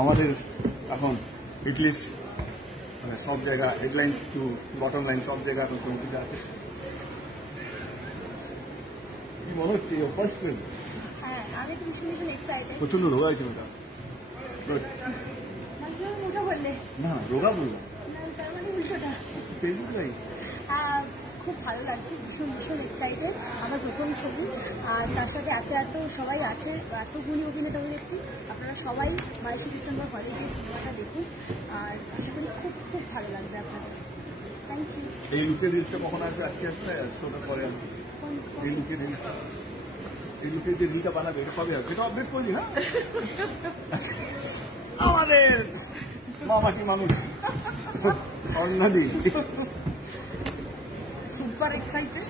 আমাদের এখন হিটলিস্ট মানে সব জায়গা হেডলাইন টু বটম লাইন সব জায়গা এখন সঙ্গীতা আছে। কি মনে হচ্ছে ফার্স্ট ফিল্ম? হ্যাঁ, আমি তো ভীষণ এক্সাইটেড। প্রচন্ড রোগা হয়েছিল ওটা। মোটা বললে না রোগা বললাম না, তার মানে উল্টোটা। ফেসবুক লাইভ খুব ভালো লাগছে, ভীষণ এক্সাইটেড। আমার প্রথম ছবি, আর তার সাথে এত সবাই আছে, এতগুলি অভিনেতা অভিনেত্রী। আপনারা সবাই 22শে ডিসেম্বর হলে গিয়ে সিনেমাটা দেখুন, আর আশা করি খুব ভালো লাগবে আপনাদের। Thank you. এই লুকের রিলসটা কখন আসবে? আজকে আসবে শোটার পরে আসবে। এই লুকের রিলসটা, এই লুকের যে রিলটা বানাবে এটা কবে আসবে? এটা আপডেট করলি না? আমাদের মামাটি মানুষ অন্যদিন সুপার এক্সাইটেড।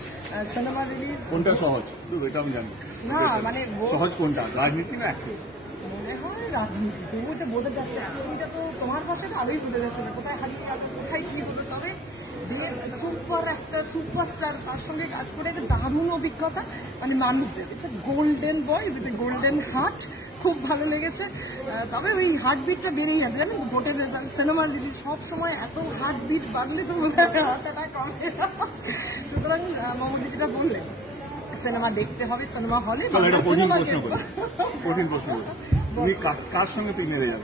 সিনেমা রিলিজ কোনটা সহজ এটা আমি জানি না, মানে সহজ কোনটা, রাজনীতি না অ্যাক্টিং? মনে হয় রাজনীতি। তবুটা বোঝা যাচ্ছে, এটা তো তোমার ভাষায় ভালোই বোঝা যাচ্ছে না কোথায় হারিয়ে যাবে, কোথায় কি হবে। তবে যে সুপার একটা সুপারস্টার, তার সঙ্গে কাজ করে একটা দারুণ অভিজ্ঞতা, মানে মানুষদের it's golden boy with golden heart. খুব ভালো লেগেছে। তবে ওই হার্টবিটটা বেড়েই যাচ্ছে, জানেন, ভোটের রেজাল্ট, সিনেমা রিলিজ সব সময় এত হার্টবিট বাড়লে তো হার্ট অ্যাটাক কমে। সুতরাং মমতা যেটা বললেন, সিনেমা দেখতে হবে, সিনেমা হলে কঠিন প্রশ্ন তুমি কার সঙ্গে তুই মেরে যাবে?